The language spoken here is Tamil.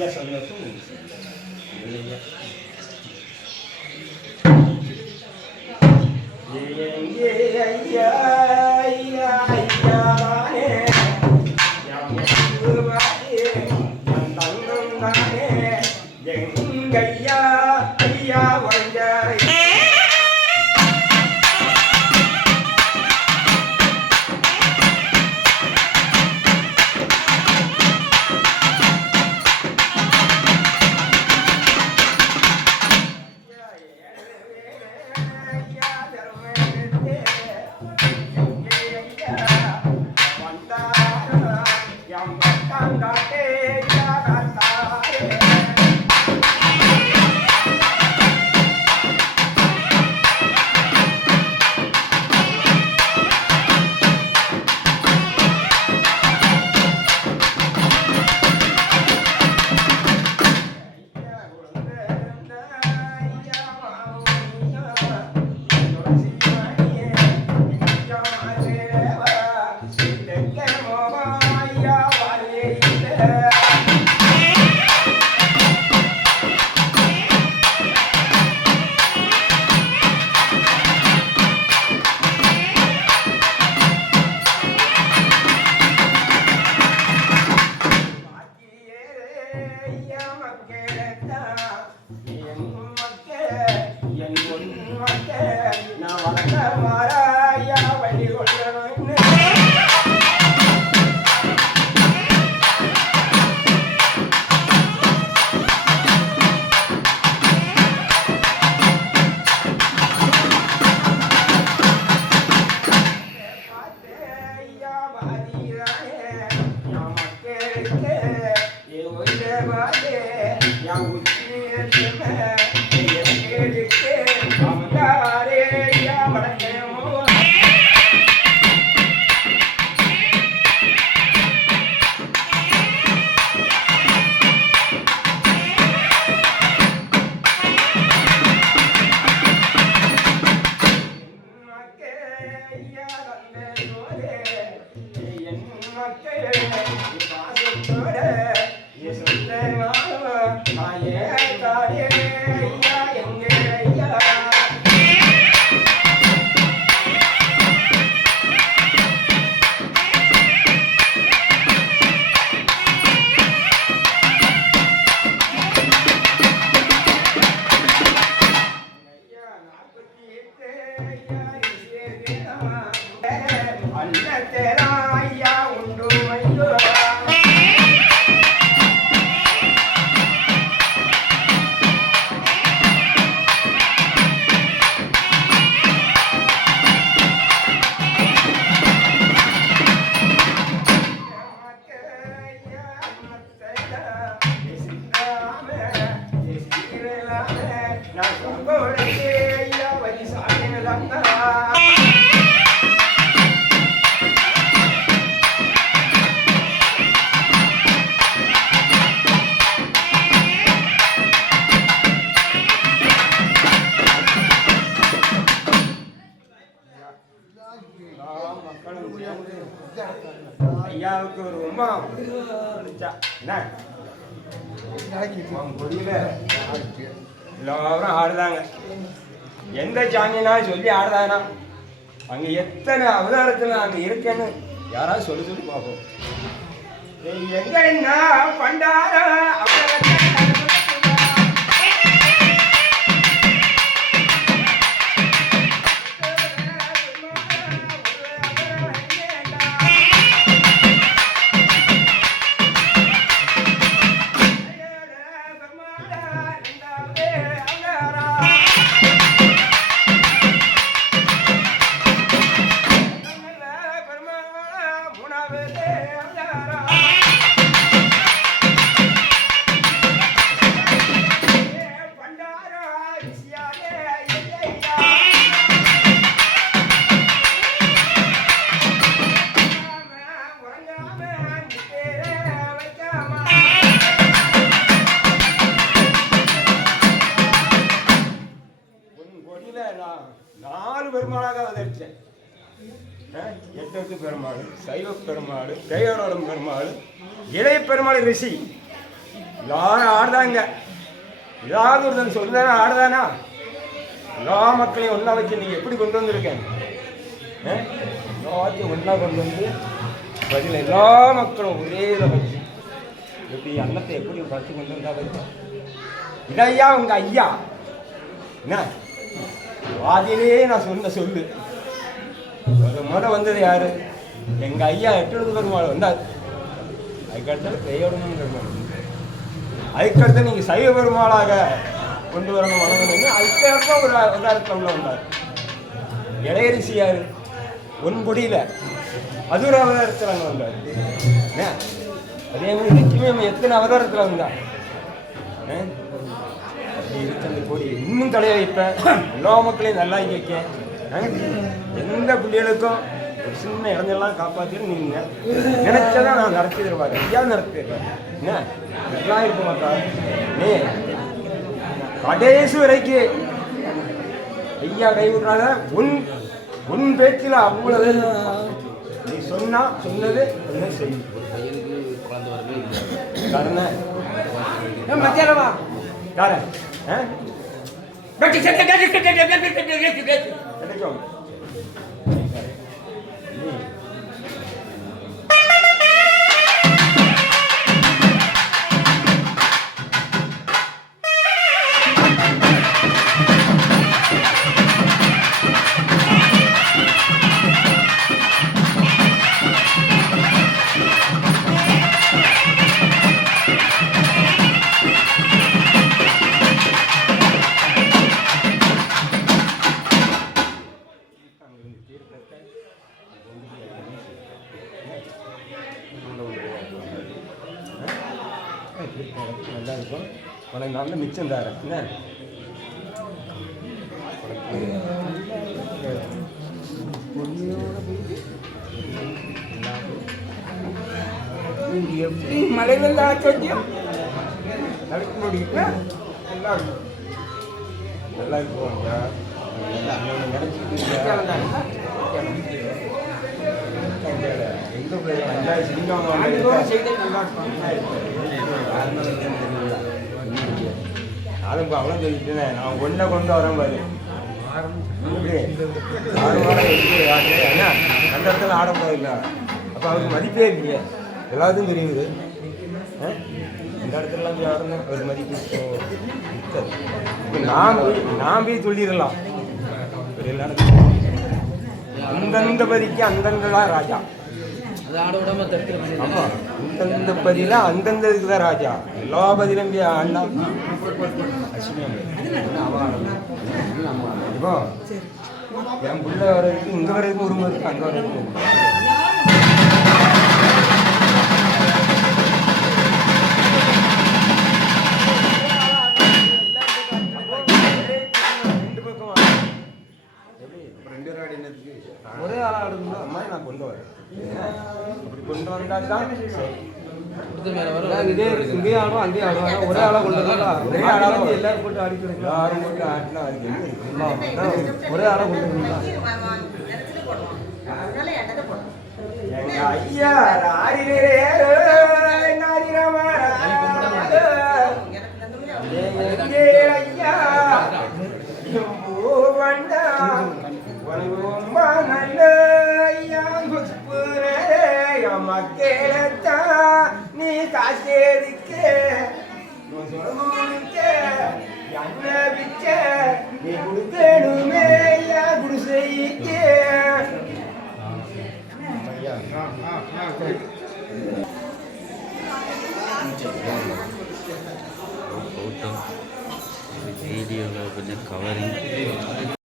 ஐயா சொல்லட்டும் இல்லையா ஐயா ஐயா ஐயானே தங்கம் தானே எங்கையா ஐயா வந்தாரே ஐயாவுக்கு ரொம்ப புரியல எல்லாரும் ஆடுதாங்க. எந்த சாமினா சொல்லி ஆடுதானா அங்க எத்தனை அவதாரத்துல அங்க இருக்கேன்னு யாராவது சொல்லி சொல்லி பார்ப்போம். எங்க என்ன பண்டார பெருமாளாக அவதரிச்சேன். 8 பெருமாள், சைவ பெருமாள், கையோரம் பெருமாள், இளைய பெருமாள் ரிஷி எல்லாரும் ஆடுதாங்க. ஏதாவது ஒருத்தன் சொல்லுதானே ஆடுதானா? எல்லா மக்களையும் ஒன்றா வச்சு நீங்கள் எப்படி கொண்டு வந்திருக்கேன்? எல்லாத்தையும் ஒன்றா கொண்டு வந்து பதில் எல்லா மக்களும் ஒரே இதில் வச்சு எப்படி அன்னத்தை எப்படி பறித்து கொண்டு வந்தா வச்சு இதையா உங்கள் ஐயா என்ன வாதிலே நான் சொன்ன சொல்லு. முறை வந்தது யாரு? எங்கள் ஐயா எட்டு பெருமாள் வந்தார். அதுக்கடுத்தது பெயரும் பெருமாள். அதுக்கடுத்து நீங்கள் சைவ பெருமாளாக கொண்டு வரணும் வணங்கணும்னு அதுக்கேற்ப ஒரு அவதாரத்தில் வந்தார். இளையரிசி யாரு? ஒன்பொடியில் அது ஒரு அவதாரத்தில் அங்கே வந்தார். அதே மாதிரி நிச்சயமே எத்தனை அவதாரத்தில் வந்தார். இருபத்தஞ்சு கோடி இன்னும் தலையை வைப்பேன். எல்லா மக்களையும் நல்லா வைக்க எந்த பிள்ளைகளுக்கும் ஒரு சின்ன இடஞ்செல்லாம் காப்பாற்றிட்டு நீங்கள் நினைச்சதான் நான் நடத்தி தருவாரு. ஐயா நடத்தி தருவேன். என்ன நல்லா இருக்க மாட்டா நீ கடைசி வரைக்கு ஐயா கைவிடுறாங்க. உன் பேச்சில் அவ்வளவு நீ சொன்னது என்ன செய்யும் மத்தியானமா யார நல்லா இருக்கும். உனக்கு நல்ல மிச்சம் தார என்ன எப்படி மலையில் கொஞ்சம் நடக்க முடியும். நல்லா இருக்கும். ஆளுங்க அவ்வளோ சொல்லிட்டேன். நான் ஒன்றை கொண்டு வரேன் பாரு. 6 வாரம் என்ன அந்த இடத்துல ஆடக்கூடாது இல்லை. அப்போ அவருக்கு மதிப்பே இல்லையே. எல்லாத்துக்கும் தெரியுது. இந்த இடத்துலலாம் போய் ஆடணும் ஒரு மதிப்பு. நான் போய் சொல்லிடலாம். அந்தந்த பதிக்கு அந்தந்ததான் ராஜா. ஆமா அந்தந்த பதில அந்தந்த இதுக்கு தான் ராஜா. எல்லா பதிலும் அண்ணா இப்போ என் பிள்ளை வர்றதுக்கு இங்க வரைக்கும் உரிமை இருக்கு, அங்க வரைக்கும் ஒரே ஆளா ஆடுங்க. அந்த மாதிரி நான் கொண்டு வரேன். அப்படி கொண்டு வந்தால் தான் இதே இங்கேயே ஆடுவோம் அங்கேயே ஆடுவாங்க. ஒரே ஆளாக கொண்டு வரலாம். ஒரே ஆளாக எல்லாரும் போட்டு அடிக்கிறது. யாரும் போட்டு ஆட்டினா அதுக்கு ஒரே ஆளாக கொண்டு வரலாம். எங்க ஐயா மக்களத்தா நீ காசேரிக்க என்ன பிச்ச நீ கொடுக்கணுமே குடிசைக்க வீடியோவில் கொஞ்சம் கவரிங்